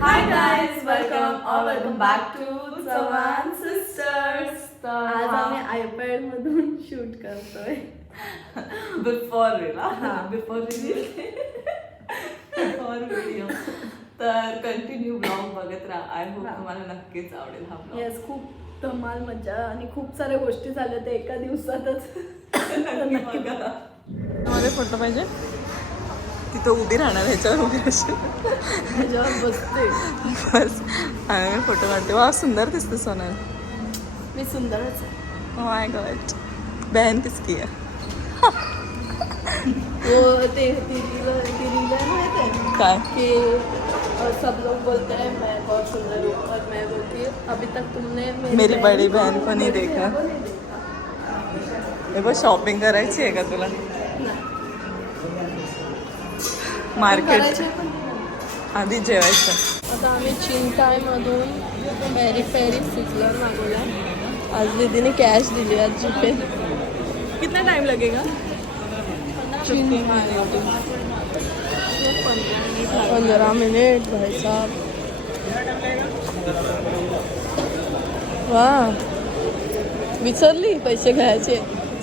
हाय guys welcome और welcome back to Chavan sisters आज आम्ही आयपॅड मधून शूट करतोय बिफोर रील हा. बिफोर रील बिफोर व्हिडिओ तर कंटिन्यू ब्लॉग बघत राहा. I hope. तुम्हाला नक्कीच आवडेल हा ब्लॉग येस खूप धमाल मजा आणि खूप साऱ्या गोष्टी झाल्या त्या एका दिवसातच. नक्की बघा. मध्ये फोटो पाहिजे? तिथं उभी राहणार ह्याच्यावर उभी अशी त्याच्यावर बसते. बस. आणि फोटो काढते. वा सुंदर दिसते सोनल. मी सुंदरच आहे. माय गॉड बहन किसकी है ते ती रील ती रील आहे माहिती आहे? काय? कि अ, सब लोग बोलते हैं मैं बहुत सुंदर हूँ और मैं बोलती हूँ अभी तक तुमने मेरी बड़ी बहन को नहीं मेरी देखा. बहन को नहीं देखा. हे बघ शॉपिंग करायची आहे का तुला. मार्केट आधी जेवायचं. आता आम्ही चिंतायमधून पेरी पेरी सिझलर मागवला आज दीदीने कॅश दिली आज जीपे कितना टाइम लगेगा? पंधरा मिनिट भाई साहब वा. विसरली पैसे घ्यायचे.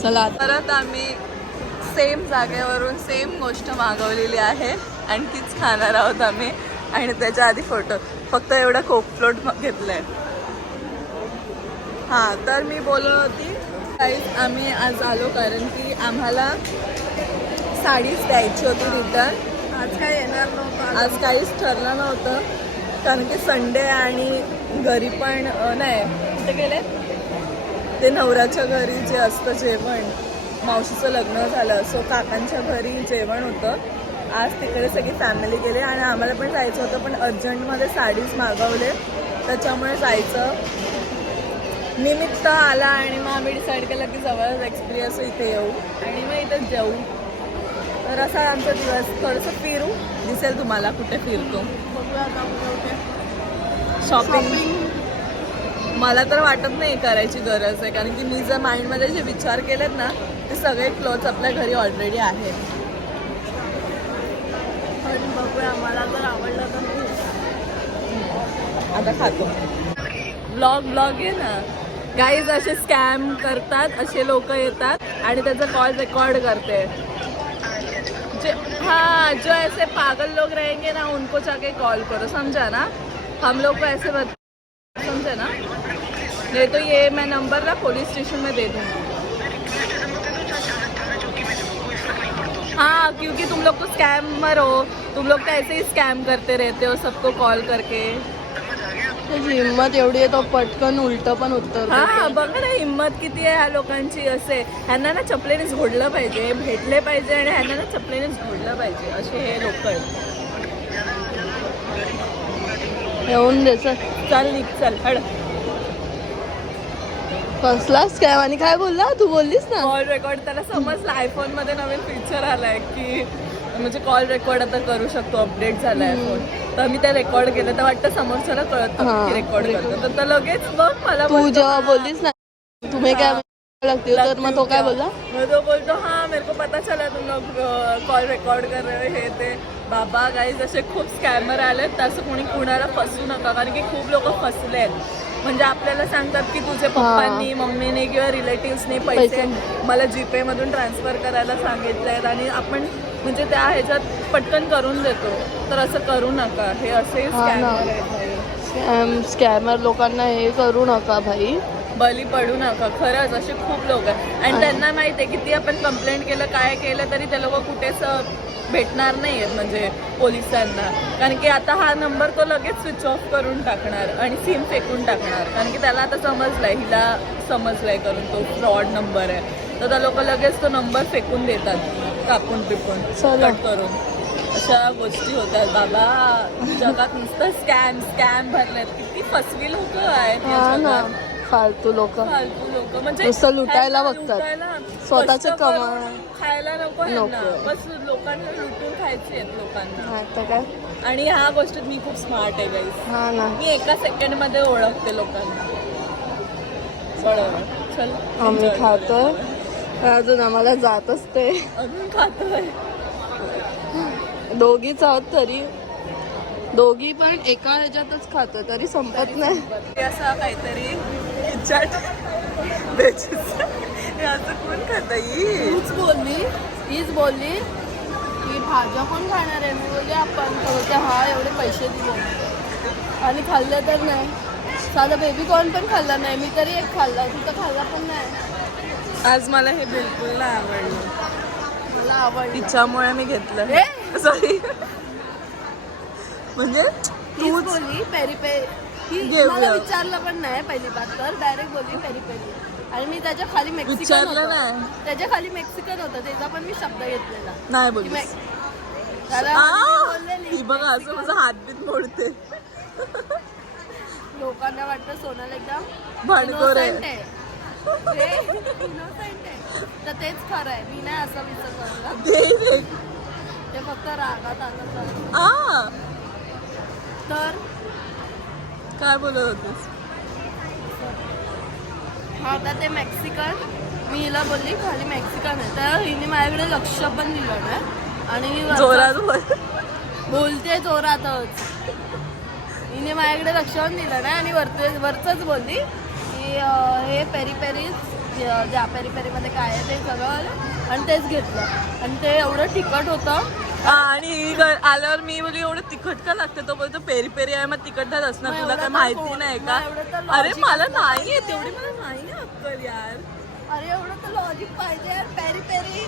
चला आता परत आम्ही सेम जागेवरून सेम गोष्ट मागवलेली आहे. आणि तीच खाणार आहोत आम्ही. आणि त्याच्या आधी फोटो फक्त एवढा कोकफ्लोट घेतलाय. हां तर मी बोलत होती काहीच आम्ही आज आलो कारण की आम्हाला साडीच द्यायची होती रिटर्न आज काय येणार नव्हतं. आज काहीच ठरलं नव्हतं. कारण की संडे आणि घरी पण नाही कुठे गेले? ते नवऱ्याच्या घरी जे असतं जेवण मावशीचं लग्न झालं सो काकांच्या घरी जेवण होतं. आज तिकडे सगळी फॅमिली गेले आणि आम्हाला पण जायचं होतं पण अर्जंटमध्ये साडीज मागवले. त्याच्यामुळे जायचं. निमित्त आला आणि मग आम्ही डिसाईड केलं की जवळच एक्सपिरियन्स इथे येऊ. आणि मग इथं जाऊ. तर असा आमचा दिवस थोडंसं फिरू दिसेल तुम्हाला कुठे फिरतो. शॉपिंग मला तर वाटत नाही करायची गरज आहे कारण की मी जर माइंडमध्ये जे विचार केलेत ना ते सगळे क्लोथ्स आपल्या घरी ऑलरेडी आहेत. पण बघूया मला जर आवडलं तर आता खातो. ब्लॉग ब्लॉग आहे ना. गाईज असे स्कॅम करतात असे लोक येतात आणि त्याचा कॉल रेकॉर्ड करते. जे हाँ जो ऐसे पागल लोग रहेंगे ना, उनको जाके कॉल करो, समझा ना? हम लोग को ऐसे बत, समझे ना? नहीं तो ये मैं नंबर ना पुलिस स्टेशन में दे दूँगी। हाँ क्योंकि तुम लोग तो स्कैमर हो। तुम लोग तो ऐसे ही स्कैम करते रहते हो सबको कॉल करके। त्याची हिंमत एवढी आहे तो पटकन उलट पण उत्तर हा. बघा ना हिंमत किती आहे ह्या लोकांची असे. ह्यांना ना चपलेने झोडलं पाहिजे भेटले पाहिजे आणि ह्यांना ना चपलेने झोडलं पाहिजे असे हे लोक येऊन द्यायचं चल. निघ चल हड कसलाच काय? आणि काय बोलला? तू बोललीस ना? कॉल रेकॉर्ड त्याला समजलं आयफोनमध्ये नवीन फीचर आलाय की म्हणजे कॉल रेकॉर्ड आता करू शकतो अपडेट झालाय फोन तर मी ते रेकॉर्ड केलं तर वाटतं समोरच्याला कळतं की रेकॉर्ड करतो. तर तो लगेच बघ मला तू जेव्हा "हा, बोललीस ना तुम्ही काय लागते तर मग तो काय बोलला? मग तो बोलतो हाँ मेरे को पता चला तुम लोग कॉल रेकॉर्ड कर रहे हो, हे ते. बाबा काही जसे खूप स्कॅमर आलेत तसं कोणी कुणाला फसू नका. कारण की खूप लोक फसले आहेत म्हणजे आपल्याला सांगतात की तुझे पप्पांनी मम्मीने किंवा रिलेटिव्सनी पैसे पैसे. मला जीपे मधून ट्रान्सफर करायला सांगितले आहेत आणि आपण म्हणजे त्या ह्याच्यात पटकन करून देतो. तर असं करू नका. हे असे हा ना. स्कॅमर आहेत भाई. स्कॅम स्कॅमर लोकांना हे करू नका भाई. बली पडू नका. खरंच असे खूप लोक आहेत. आणि आणि- त्यांना माहिती आहे किती आपण कंप्लेंट केलं काय केलं तरी ते लोक कुठेच अ, भेटणार नाही आहेत म्हणजे पोलिसांना. कारण की आता हा नंबर तो लगेच स्विच ऑफ करून टाकणार आणि सिम फेकून टाकणार. कारण की त्याला आता समजलंय हिला समजलंय करून तो फ्रॉड नंबर आहे. तर त्या लोक लगेच तो नंबर फेकून देतात. कापून पिपून चला. कट करून. अशा गोष्टी होतात. बाबा जगात नुसतं स्कॅम स्कॅम भरलेत. किती फसवी लोक आहेत या हा ना. जगात. फालतू लोक. फालतू लोक. म्हणजे नुसतं लुटायला ह्यांना बघतात. लुटायला, स्वतःचं कष्ट करून कमा- खायला नको ह्यांना. नको. बस लोकांना लुटून खायचे आहेत लोकांना. आता काय? आणि ह्या गोष्टीत मी खूप स्मार्ट आहे गाईस हा ना. मी एका सेकंडमध्ये ओळखते लोकांना. बरोबर. चल आम्ही enjoy. खातोय. अजून आम्हाला जातच ते अजून खातोय. दोघीच आहोत तरी. दोघी पण एका ह्याच्यातच खातोय तरी संपत नाही. असं काहीतरी किचट बेचीस असं कोण खात हीच बोलली हीच बोलली की भाज्या कोण खाणार आहे? मी बोलली आपण बोलते हा एवढे पैसे दिले. आणि खाल्लं तर नाही. साधं बेबी कॉर्न पण खाल्ला नाही. मी तरी एक खाल्ला तू तर खाल्ला पण नाही. आज मला हे बिलकुल नाही आवडलं. मला आवडलं. तिच्यामुळे मी घेतलं. हे? सॉरी म्हणजे हीच बोलली पेरी पेरी. मला विचारलं पण नाही पहिली बात तर. डायरेक्ट बोलली पेरी पेरी आणि मी त्याच्याखाली मेक्सिकन होतं. नाही. त्याच्याखाली मेक्सिकन होतं. त्याचा पण मी शब्द घेतलेला. नाही बोलली बघा असं माझा हातबीत मोडते. लोकांना वाटतं सोनल एकदम भांडखोर आहे. Innocent आहे. तर तेच खरं आहे. मी नाही असं विचार. ते फक्त रागात आलं तर. आ. तर? काय बोलत होतीस? हा तर ते मेक्सिकन. मी हिला बोलली खाली मेक्सिकन आहे. तर हिने माझ्याकडे लक्ष पण दिलं नाही. आणि वरचा- जोरात बोल. बोलते जोरातच. हिने माझ्याकडे लक्ष पण दिलं नाही. आणि वरते वरचंच बोलली. हे पेरी पेरी ज्या पेरी पेरीमध्ये काय आहे ते सगळं आणि तेच घेतलं. आणि ते एवढं तिखट होतं. आणि आल्यावर मी बोली एवढं तिखट का लागतं? तो बोलतो पेरी पेरी आहे मग तिखट झालं असणार तुला एवढं काय माहिती नाही का? एवढं अरे मला असलं नाही पाहिजे. तेवढी मला नाही अक्कल यार. अरे एवढं तर लॉजिक पाहिजे यार. Peri peri.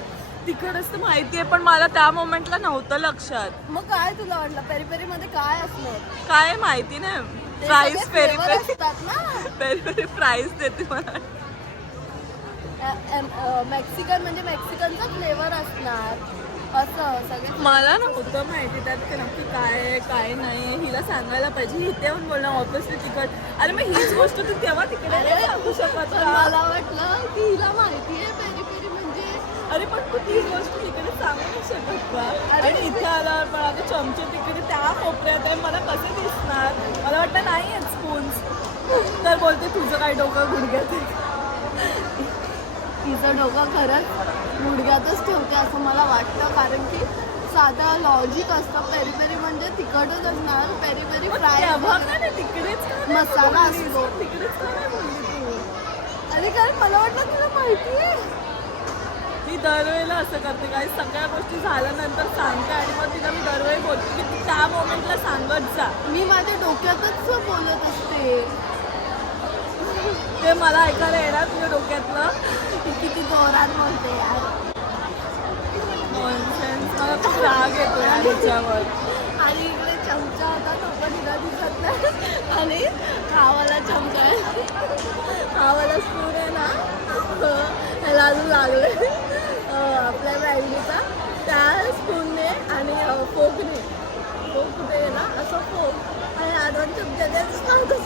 तिखट असतं माहितीये पण मला त्या मोमेंटला नव्हतं लक्षात. मग काय तुला वाटलं? पेरी पेरी मध्ये काय असणार काय माहिती नाही. ते प्राईस सगळे पेरी flavor पेरी असतात ना. पेरी पेरी प्राईस देते मला. मेक्सिकन म्हणजे मेक्सिकनचा फ्लेवर असणार. असं सगळे मला नव्हतं माहिती त्यात की नक्की काय काय नाही हिला सांगायला पाहिजे. ही इथे येऊन बोलणं ऑब्विसली तिकट अरे मग हीच गोष्ट तू तेव्हा तिकडे सांगू शकत? मला वाटलं की हिला माहिती आहे अरे पण तू ती गोष्ट तिकडे सांगू नाही शकत का? अरे इथे आल्यावर पण आता चमचे तिकडे त्या कोपऱ्यात आहे मला कसे दिसणार? मला वाटतं नाही आहेत स्पून्स तर बोलते तुझं काय डोकं गुडघ्यात. तिचं डोकं खरंच गुडघ्यातच ठेवते असं मला वाटतं कारण की साधा लॉजिक असतं. पेरी पेरी म्हणजे तिखटच असणार. पेरी पेरी फ्राय तिकडेच मसाला? असतो. तिकडेच अरे कारण मला वाटलं तुला माहिती आहे. मी दरवेळेला असं करते. काही सगळ्या गोष्टी झाल्यानंतर सांगते आणि मग तिला मी दरवेळी बोलते की तू त्या मोमेंटला सांगत जा. मी माझ्या डोक्यातच बोलत असते. ते मला ऐकायला येणार तुझ्या डोक्यातलं. किती जोरात बोलते यार. मला खूप राग येतो या ह्याच्यावर आणि इकडे चमचा होता तो पण हिला दिसत नाही. आणि हा वाला चमचा आहे. हा वाला स्पून आहे ना? ह्याला अजून लागले आपल्या बॅगलीचा त्या स्पूनने आणि फोकने फोक कुठे ना असं फोक आणि हा दोन चमचे तेच सांगतो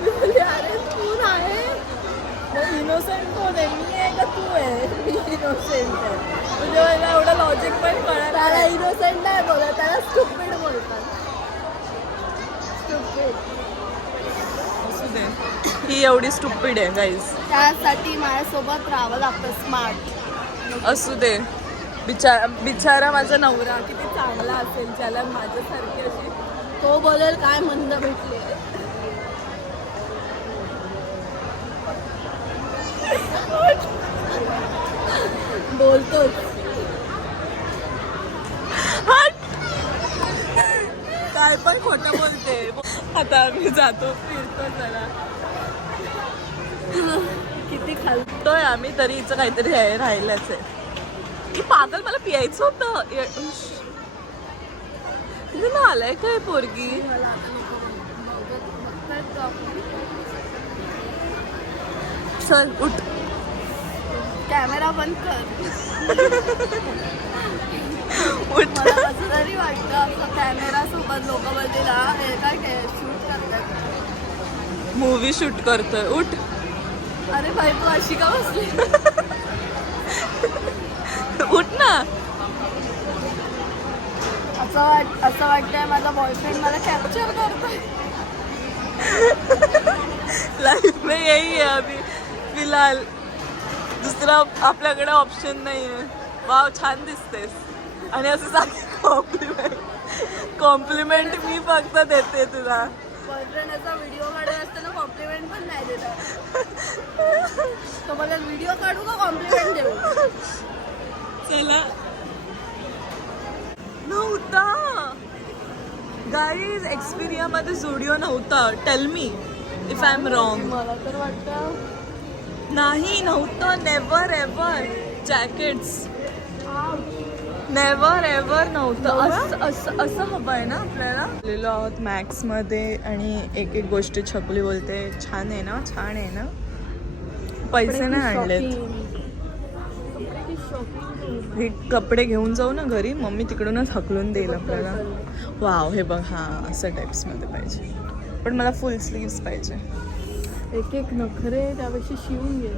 मी बोलली अरे स्पून आहे? मग इनोसेंट कोण आहे? मी आहे का तू आहे? मी इनोसेंट आहे. म्हणजे मला एवढं लॉजिक पण कळत त्याला. इनोसेंट नाही बोलत त्याला स्टुपिड बोलतात. स्टुपिड ही एवढी स्टुपिड आहे गाईज त्यासाठी माझ्यासोबत राहावं लागतं स्मार्ट असू दे. बिचारा बिचारा माझा नवरा किती चांगला असेल ज्याला माझ्यासारखी अशी तो बोलेल काय मंद भेटले बोलतोच. काय पण खोटं बोलते. आता आम्ही जातो फिरतो जरा. किती खाल तोय आम्ही तरी हिचं काहीतरी राहिलंच आहे. की पागल मला पियायचं होतं. ना आलाय काय पोरगी? चल उठ. कॅमेरा बंद कर. उठ. मला असं तरी वाटतं. असं कॅमेरा सोबत लोक बोलतील "हा, हे काय शूट करतात. मूवी शूट करतोय. उठ. अरे भाई तू अशी का बसली? उठ ना. असं वाट असं वाटतंय माझा बॉयफ्रेंड मला कॅप्चर करतोय. लाईफ में यही है अभी फिलहाल. दुसरा आपल्याकडे ऑप्शन नाही आहे. वाव छान दिसतेस. आणि असं सांग कॉम्प्लिमेंट कॉम्प्लिमेंट मी फक्त देते तुला. बॉयफ्रेंडचा व्हिडिओ काढत असताना कॉम्प्लिमेंट पण नाही देतात तो मला व्हिडिओ काढू का कॉम्प्लिमेंट देऊ? चला. नव्हता. गाईज एक्सपिरिया मध्ये जुडिओ नव्हता. Tell me if I am wrong मला तर वाटतं नाही नव्हतं. Never ever jackets never ever नव्हतं. असं असं असं हवं आहे ना आपल्याला? आलेलो आहोत मॅक्समध्ये आणि एक एक गोष्टी छकुली बोलते. छान आहे ना? छान आहे ना? पैसे नाही आणलेत. हे कपडे घेऊन जाऊ ना घरी मम्मी तिकडूनच हकलून देईल आपल्याला. वाव हे बघ हा असं टाईप्समध्ये पाहिजे. पण मला फुल स्लीव्स पाहिजे. एक एक नखरे त्यापेक्षा शिवून घे.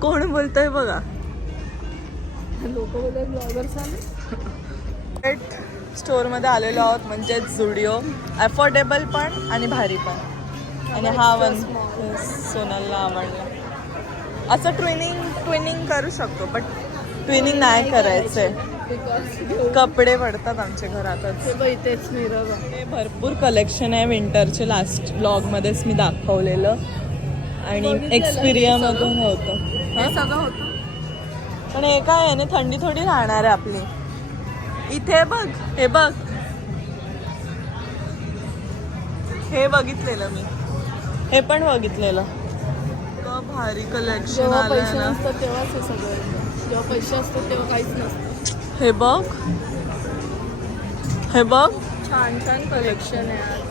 कोण बोलतंय बघा? लोक बोलत ब्लॉगर्स आले. स्टोअरमध्ये आलेलो आहोत म्हणजे जुडिओ अफोर्डेबल पण आणि भारी पण. आणि हा वन सोनलला आवडला. असं ट्विनिंग ट्विनिंग करू शकतो बट ट्विनिंग नाही करायचंय. बिकॉज कपडे पडतात आमच्या घरातच. हे भरपूर कलेक्शन आहे विंटरचे लास्ट ब्लॉगमध्येच मी दाखवलेलं. आणि बघितलेलं एक्सपिरियामधून होतं? सगळं होतं. पण हे काय आहे ना थंडी थोडी राहणार आहे आपली. इथे बघ हे बघ. हे बघितलेलं मी. हे पण बघितलेलं. भारी कलेक्शन पैसे नसतात तेव्हाच हे सगळं. जेव्हा पैसे असतात तेव्हा काहीच नसतं. हे बघ. हे बघ. छान छान कलेक्शन आहे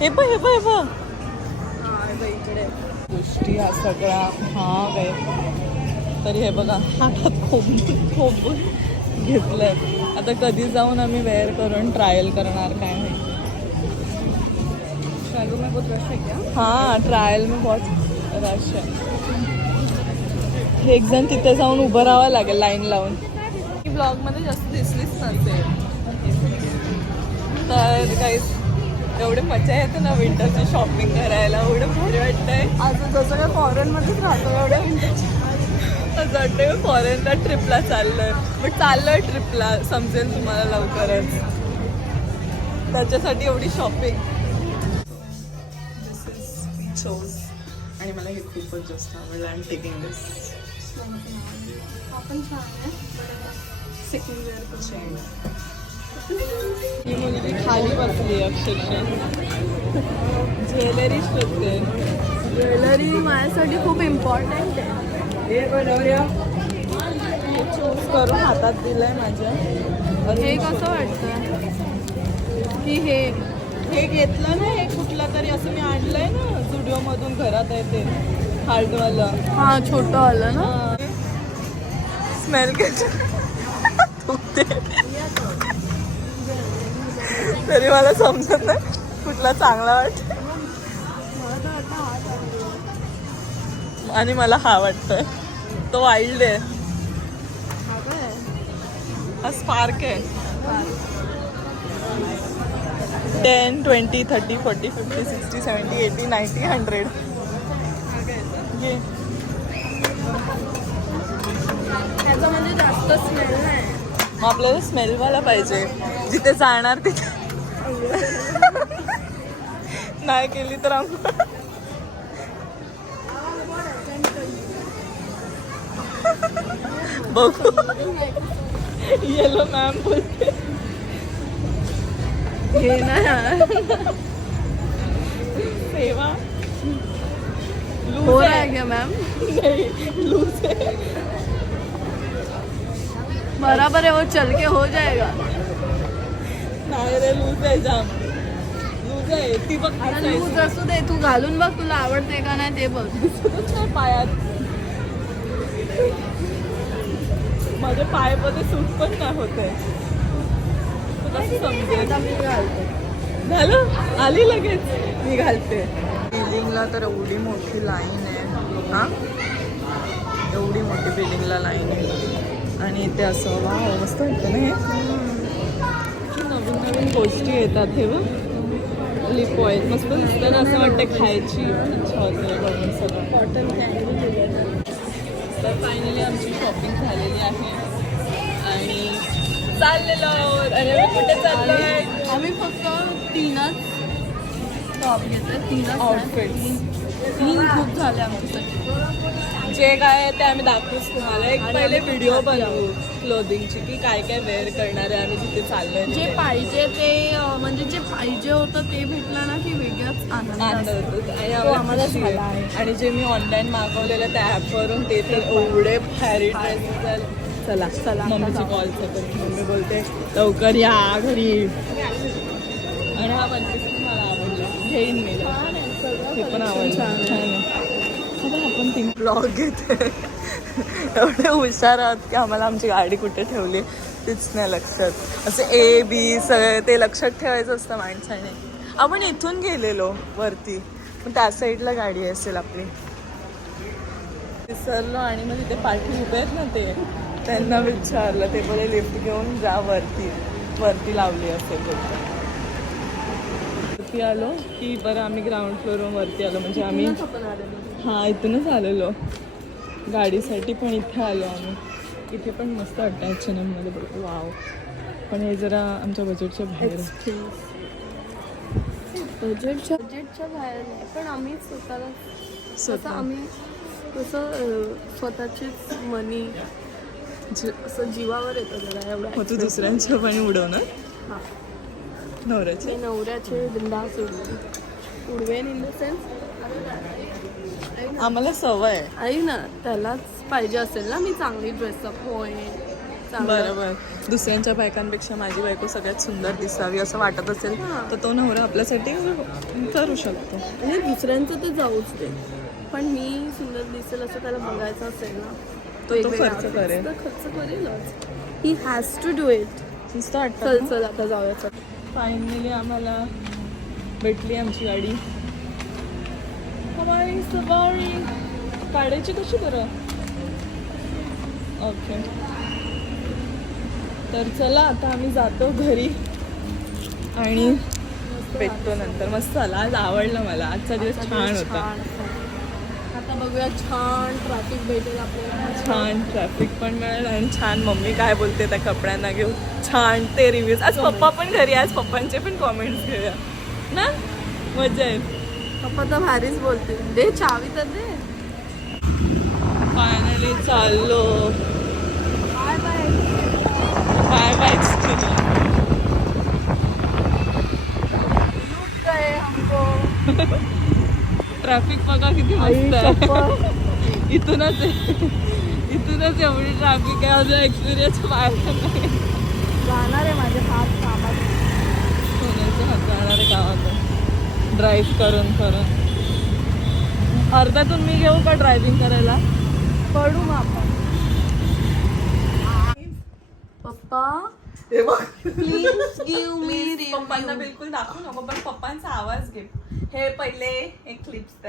हे बघ हे बघ बघ. हे बघ इकडे. गोष्टी हा सगळा हा काय तरी हे बघा हातात खोबून खोबून घेतलंय. आता कधी जाऊन आम्ही वेअर करून ट्रायल करणार काय नाही है हाँ ट्रायल में बहुत रश है एक जण तिथे जाऊन उभं राहावं लागेल लाईन लावून. ब्लॉगमध्ये जास्त दिसलीच नसेल. तर काही एवढे मजा येते ना विंटरची शॉपिंग करायला. एवढं भारी वाटतंय. आज जसं काय फॉरेन मध्येच राहतो एवढ्या विंटरची असं वाटतं फॉरेनला ट्रिपला चाललोय. बट चाललोय ट्रिपला समजेल तुम्हाला लवकरच. त्याच्यासाठी एवढी शॉपिंग आणि मला हे खूपच जास्त आवडलं. आणि टेकिंग दिस आपण ही मुलगी खाली बसली अक्षरशः. ज्वेलरी शोधते ज्वेलरी माझ्यासाठी खूप इम्पॉर्टंट आहे. चूज करून हातात दिलंय माझ्या. हे कसं वाटतं? की हे हे घेतलं ना हे कुठलं तरी असं मी आणलंय ना जुडिओ मधून घरात आहे ते हार्डवालं हा छोटं आलं ना? स्मेल तरी मला समजत नाही कुठला चांगला वाटत आणि मला हा वाटतोय. तो वाईल्ड आहे. हा स्पार्क आहे. Ten twenty thirty forty fifty sixty seventy eighty ninety hundred ये. म्हणजे मग आपल्याला स्मेलवाला पाहिजे. जिथे जाणार तिथे. नाही केली तर आम्ही येलो मॅम बोलते हे ना सेवा हो रहा है क्या मैम नहीं लूज आहे बराबर है वो चल के हो जाएगा। नाही रे लूज आहे जाम। लूज आहे ती बघ तू असू दे तू घालून बघ तुला आवडते का नाही ते बघ। पायात पायामध्ये सूट पण नाही होत आहे. झालं? आली लगेच? मी घालते. बिल्डिंगला तर एवढी मोठी लाईन आहे. हा? एवढी मोठी बिल्डिंगला लाईन आहे. आणि ते असं वा मस्त वाटतं ना हे? नवीन नवीन गोष्टी येतात हे लिप ऑइल मस्त दिसतं असं वाटतं खायची इच्छा होते बघून सगळं. कॉटन कॅन्डी तर. फायनली आमची शॉपिंग झालेली आहे. चाललेलो आहोत अरे मी कुठे चाललोय आम्ही फक्त तीनच टॉप घेतोय तीनच Outfits. तीन खूप झाले आमच्यासाठी जे काय आहे ते आम्ही दाखवूच तुम्हाला एक पहिले व्हिडिओ बनवू क्लोदिंगची की काय काय वेअर करणार आहे आम्ही तिथे चाललोय जे तिथे. पाहिजे ते अं, म्हणजे जे पाहिजे होतं ते भेटलं ना की वेगळाच आनंद आनंद असतो. होतो आणि तो आम्हाला आम्हाला खुशी झाला आहे. आहे. आणि जे मी ऑनलाईन मागवलेलं त्या ॲपवरून ते तर एवढे भारी ड्रेसेस चला चला, मम्मीची. कॉल करते मम्मी बोलते. लवकर या घरी. आणि हा पीस मला आवडला. घेईन मी. हे पण आवडलं. छान आपण तीन ब्लॉग घेते एवढे हुशार आहात की आम्हाला आमची गाडी कुठे ठेवली तीच नाही लक्षात. असं ए बी सगळे ते लक्षात ठेवायचं असतं माणसाने. आपण इथून गेलेलो वरती. पण त्या साईडला गाडी असेल आपली. विसरलो आणि मग तिथे पाठी उभे आहेत ना ते त्यांना विचारलं ते बोले लिफ्ट घेऊन जा वरती वरती लावली असेल बोलतो वरती आलो की बरं आम्ही ग्राउंड फ्लोरवरून वरती आलो म्हणजे आम्ही. हां इथूनच आलेलो गाडीसाठी पण इथे आलो आम्ही इथे पण मस्त वाटतं एच एन एममध्ये बघतो वाव पण हे जरा आमच्या बजेटच्या बाहेर आहे. बजेटच्या बजेटच्या बाहेर नाही पण आम्ही स्वतःला स्वतः स्वतः. आम्ही कसं स्वतःचीच मनी जे- असं जीवावर येतं जरा एवढा मग तू दुसऱ्यांच्या पाणी उडवणार? हां. नवऱ्याचे? नवऱ्याचे बिंदास उडवेन उडवेन इन द सेन्स आम्हाला सवय. आहे आई ना त्यालाच पाहिजे असेल ना मी चांगली ड्रेसअप होय चांगलं. बरोबर. दुसऱ्यांच्या बायकांपेक्षा माझी बायको सगळ्यात सुंदर दिसावी असं वाटत असेल. तर तो नवरा आपल्यासाठी करू शकतो. म्हणजे दुसऱ्यांचं तर जाऊच दे. पण मी सुंदर दिसेल असं त्याला बघायचं असेल ना तो वेगवेगळे खर्च करेल. खर्च करेलच. He has to do it चल चल आता जाऊया फायनली आम्हाला भेटली आमची गाडी. हमारी सवारी काढायची कशी बरं? ओके तर चला आता आम्ही जातो घरी. आणि भेटतो नंतर. मस्त झाला. आज आवडलं मला. आजचा दिवस छान होता. बघूया छान ट्रॅफिक भेटेल आपल्याला. छान ट्रॅफिक पण मिळेल आणि छान मम्मी काय बोलते त्या कपड्यांना घेऊन. छान ते रिव्ह्यूज आज पप्पा पण घरी आज पप्पांचे पण कॉमेंट्स घेऊया. ना? मजा येईल. पप्पा तर भारीच बोलते दे चावी तर दे. फायनली चाललो. बाय बाय बाय बाय हमको. ट्रॅफिक बघा किती मस्त आहे. इथूनच इथूनच एवढी ट्रॅफिक आहे. अजून एक्सपिरियन्स पाहिजे नाही जाणार आहे माझे हात कामात. सोन्याचे हात जाणार आहे गावातून ड्राईव्ह करून करून. अर्ध्यातून मी घेऊ का ड्रायव्हिंग करायला? पडू मग आपण. पप्पा प्लीज गिव मी पप्पांना बिलकुल दाखवू नको पण पप्पांचा आवाज घे. हे पहिले एक क्लिप्स!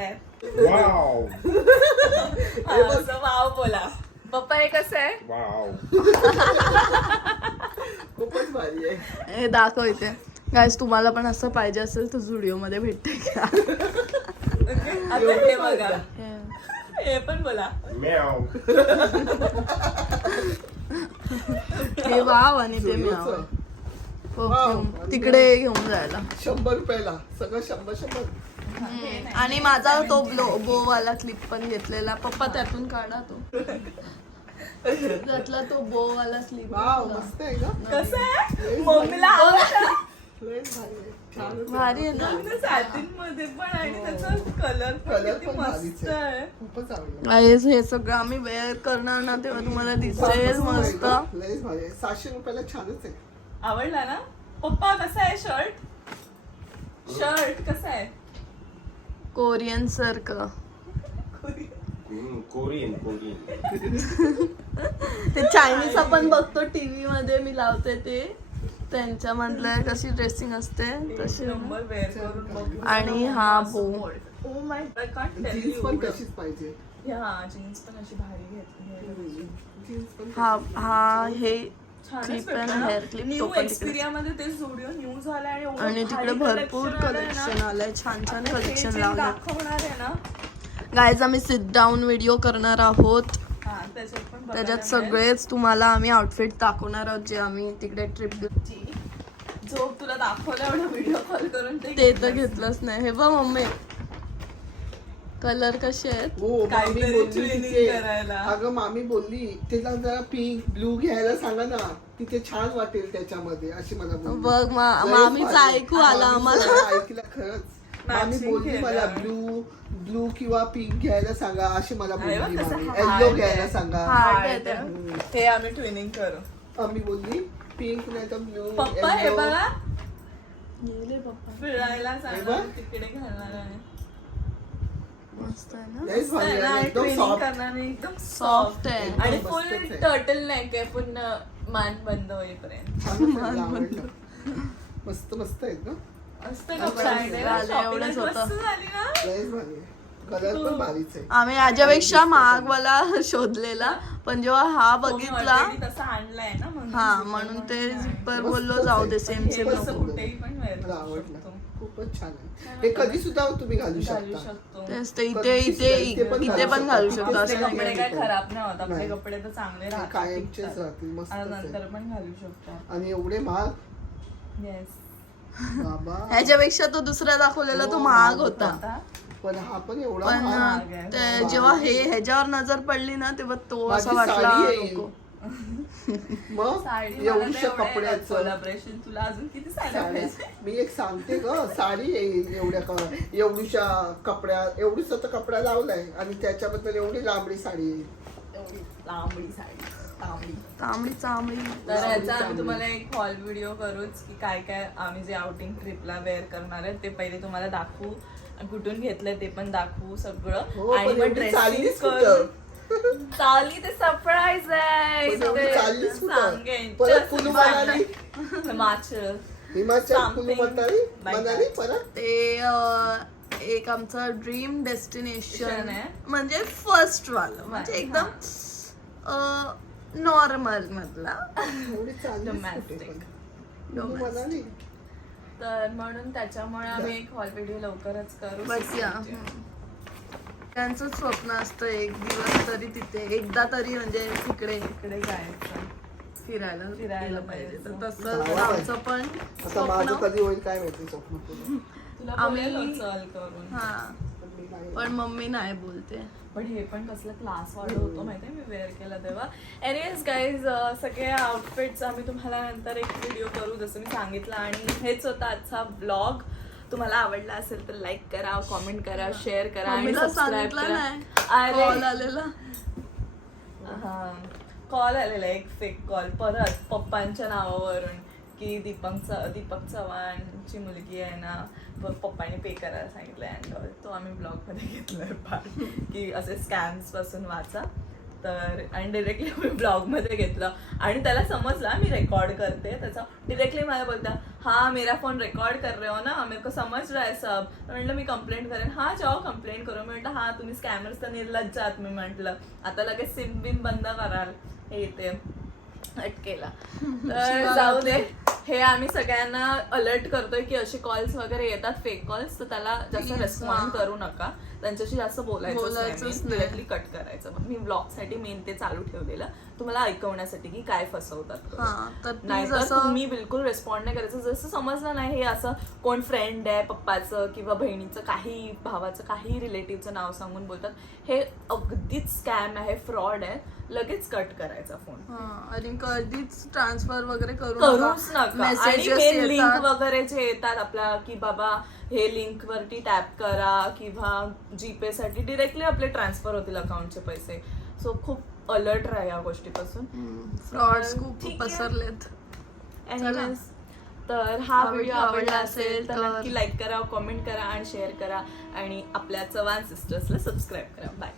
हा, असं वाव बोला. पप्पा हे कसं आहे? Wow! खूपच भारी आहे. हे दाखव इथे. गाईस तुम्हाला पण असं पाहिजे असेल तर झुडिओ मध्ये भेटते का? आता हे बघा. हे पण बोला. Meow! हे वाव आणि ते म्याव परफ्यूम तिकडे घेऊन जायला. शंभर रुपयाला. सगळं शंभर शंभर. आणि माझा तो ब्लो बो वाला क्लिप पण घेतलेला. पप्पा त्यातून काढा तो. त्यातला तो बो वाला क्लिप वाव मस्त आहे का कसं आहे? मम्मीला आवडतं लयच भारी आहे. छान भारी आहे ना? सॅटिनमध्ये पण आणि त्याचा कलर पण Colour किती पण भारीच मस्त आहे. आहे खूपच आवडलं. गाईस हे सगळं आम्ही वेअर करणार ना तेव्हा तुम्हाला दिसेल मस्त लयच भारी आहे. सातशे रुपयाला छानच आहे. आवडला ना? पप्पा कसा आहे शर्ट शर्ट कसा आहे? कोरियन सारखं. Mm, Korean, Korean. ते चायनीज आपण बघतो टीव्ही मध्ये मी लावते ते. त्यांच्या मधलं कशी ड्रेसिंग असते तशी. नंबर वेअर करून बघू. आणि हा बो can't tell जीन्स. पण तशीच पाहिजे. हा जीन्स पण अशी भारी घेतली हा हा हे hair भेटलं clip, न्यू तो पण तिकडेच. एक्सपिरिया मध्ये ते स्टुडिओ न्यू आणि तिकडे भारी भरपूर. कलेक्शन आलंय छान छान कलेक्शन दाखवणार आहे ना गायज आम्ही सिट डाऊन व्हिडिओ करणार आहोत त्याच्यात. सगळेच तुम्हाला आम्ही आउटफिट दाखवणार आहोत जे आम्ही तिकडे ट्रिप जी. जो तुला दाखवला एवढा व्हिडिओ कॉल करून ते तर. घेतलंच नाही हे बघ मम्मी कलर कसे आहेत हो मामी बोलली training तिथे करायला. अगं मामी बोलली तिला जरा पिंक ब्लू घ्यायला सांगा ना तिथे छान वाटेल त्याच्यामध्ये अशी मला बोलली. बघ मा- मामीचं भारी. ऐकू आलं मामीचं आम्हाला ऐकलं खरंच मामी Matching बोलली केलं. मला ब्लू ब्लू किंवा पिंक घ्यायला सांगा अशी मला अरे वा, बोलली कसं मामी hard येल्लो आहे. घ्यायला सांगा Hard Hard आहे आहे. ते. हम्म. हे आम्ही ट्विनिंग करू आम्ही बोलली पिंक नाही तर ब्लू पप्पा हे बघा फिरायला हे सांगा. तिकडे घालणार आहे मस्त आहे ना? लयच भारी आहे एकदम ट्विनिंग सॉफ्ट आहे, एकदम Soft सॉफ्ट आहे. आणि फुल मस्तच आहे. टर्टल नेक आहे पूर्ण मान बंद होईपर्यंत. आवडलं. मस्त मस्त असतं आहे. झालं, Shopping एवढंच मस्त होतं. झाली ना? लयच भारी आहे. कलर पण भारीच आहे. आम्ही याच्यापेक्षा महागवाला शोधलेला. पण जेव्हा हा तुम्ही बघितला already तसा आणलाय ना म्हणून हा म्हणून ते बोललो जाऊ दे. सेम हे सेम कसं नको. कुठेही पण wear मला करू आवडलं. शकतो. खूपच छान आहे. हे कधी सुद्धा तुम्ही घालू घालू शकता. शकतो. तेच ते इथे इथे इथे पण इथे पण घालू शकतो. आपले असं कपडे. खराब नाही होत. आपले नाही. कपडे तर चांगले राहतात. कायमचेच टिकतात. राहतील आणि मस्त नंतर पण घालू शकतो. आणि एवढे महाग? येस बाबा. ह्याच्यापेक्षा तो दुसरा दाखवलेला तो हो, महाग होता. पण हा पण एवढा पण महाग आहे. ते जेव्हा हे ह्याच्यावर नजर पडली ना तेव्हा तो माझी असा वाटला साडी येईल. नको. मग साडी एवढूशा कपड्याचं कोलॅबरेशन तुला अजून किती साड्या मी एक सांगते ग साडी येईल एवढ्या क- एवढीशा कपड्या एवढीच तर कपडा लावलाय आणि त्याच्याबद्दल एवढी लांबडी साडी येईल एवढी लांबडी साडी. तांबडी. चांबडी तर याचा आम्ही. तुम्हाला एक हॉल व्हिडिओ करूच की काय काय आम्ही जे आउटिंग ट्रिपला वेअर करणार आहे ते पहिले तुम्हाला दाखवू. आणि कुठून घेतलंय ते पण दाखवू सगळं. हो, आणि पण एवढी चाललीच चालली ते सरप्राईज आहे. एवढी चाललीच कुठं? परत कुलू. मनाली? हिमाचल. हिमाचल कुलू Something. मनाली like मनाली. परत? ते अं, एक आमचं ड्रीम डेस्टिनेशन आहे. म्हणजे फर्स्ट वाला. म्हणजे एकदम नॉर्मल मधला. एवढी चाललीच Domestic. कुठे पण. कुलू मनाली तर म्हणून त्याच्यामुळे आम्ही एक हॉल व्हिडिओ लवकरच करू. बस या. त्यांचं स्वप्न असतं एक दिवस तरी तिथे एकदा तरी म्हणजे तिकडे इकडे जायचं. फिरायला फिरायला गेलं पाहिजे. तर. तसं आमचं पण आता माझं स्वप्न. कधी होईल काय माहिती स्वप्न पूर्ण. तुला आम्ही- बोलेल चल करून. हा. पण मी नाही पण मम्मी नाही बोलते. पण हे पण कसलं क्लास वाढ होतो माहितीये? मी वेअर केलं तेव्हा. एनिवेज गाईज सगळे आउटफिट्स आम्ही तुम्हाला नंतर एक व्हिडिओ करू जसं मी सांगितलं. आणि हेच होता आजचा ब्लॉग तुम्हाला आवडला असेल तर लाईक करा कॉमेंट करा शेअर करा आणि सबस्क्राईब करा. कॉल आलेला. कॉल आलेला एक फेक कॉल परत पप्पांच्या नावावरून की दीपक च- दीपक चव्हाणची मुलगी आहे ना पप्पाने पे करायला सांगितलं अँड तो आम्ही ब्लॉगमध्ये घेतलाय पार्ट की असे स्कॅम्सपासून वाचा. तर आणि डिरेक्टली आम्ही ब्लॉगमध्ये घेतलं. आणि त्याला समजला मी रेकॉर्ड करते. त्याचा डिरेक्टली मला बोलता हा मेरा फोन रेकॉर्ड कर रहे हो ना मेरे को समझ रहा है सब. तर म्हटलं मी कंप्लेंट करेन. हा जाओ कंप्लेंट करू. मी म्हटलं हा तुम्ही स्कॅमर्स तर निर्लज्ज आहात मी म्हटलं. आता लगेच सिम बिम बंद कराल. हे ते अटकेला. तर जाऊ दे. हे आम्ही सगळ्यांना अलर्ट करतोय की असे कॉल्स वगैरे येतात फेक कॉल्स तर त्याला जास्त रेस्पॉन्ड. करू नका. त्यांच्याशी जास्त बोलायचं. डिरेक्टली कट करायचं. मग मी ब्लॉगसाठी मेन ते चालू ठेवलेलं. तुम्हाला ऐकवण्यासाठी की काय फसवतात नाही तुम्ही बिलकुल रिस्पॉन्ड नाही करायचं. जसं समजलं नाही हे असं कोण फ्रेंड आहे पप्पाचं किंवा बहिणीचं काही भावाचं काही रिलेटिव्हचं नाव सांगून बोलतात. हे अगदीच स्कॅम आहे फ्रॉड आहे. लगेच कट करायचा फोन आणि कधीच ट्रान्सफर वगैरे करू करूच नका. लिंक. वगैरे जे येतात आपल्या की बाबा हे लिंक वरती टॅप करा किंवा जीपे साठी डिरेक्टली आपले ट्रान्सफर होतील अकाउंटचे पैसे. सो खूप अलर्ट राहा या गोष्टीपासून. फ्रॉड्स खूप. पसरलेत. तर हा व्हिडिओ आवडला आवडला असेल तर असेल तर- नक्की लाईक करा कमेंट करा आणि शेअर करा. आणि आपल्या चव्हाण सिस्टर्सला सबस्क्राईब करा. बाय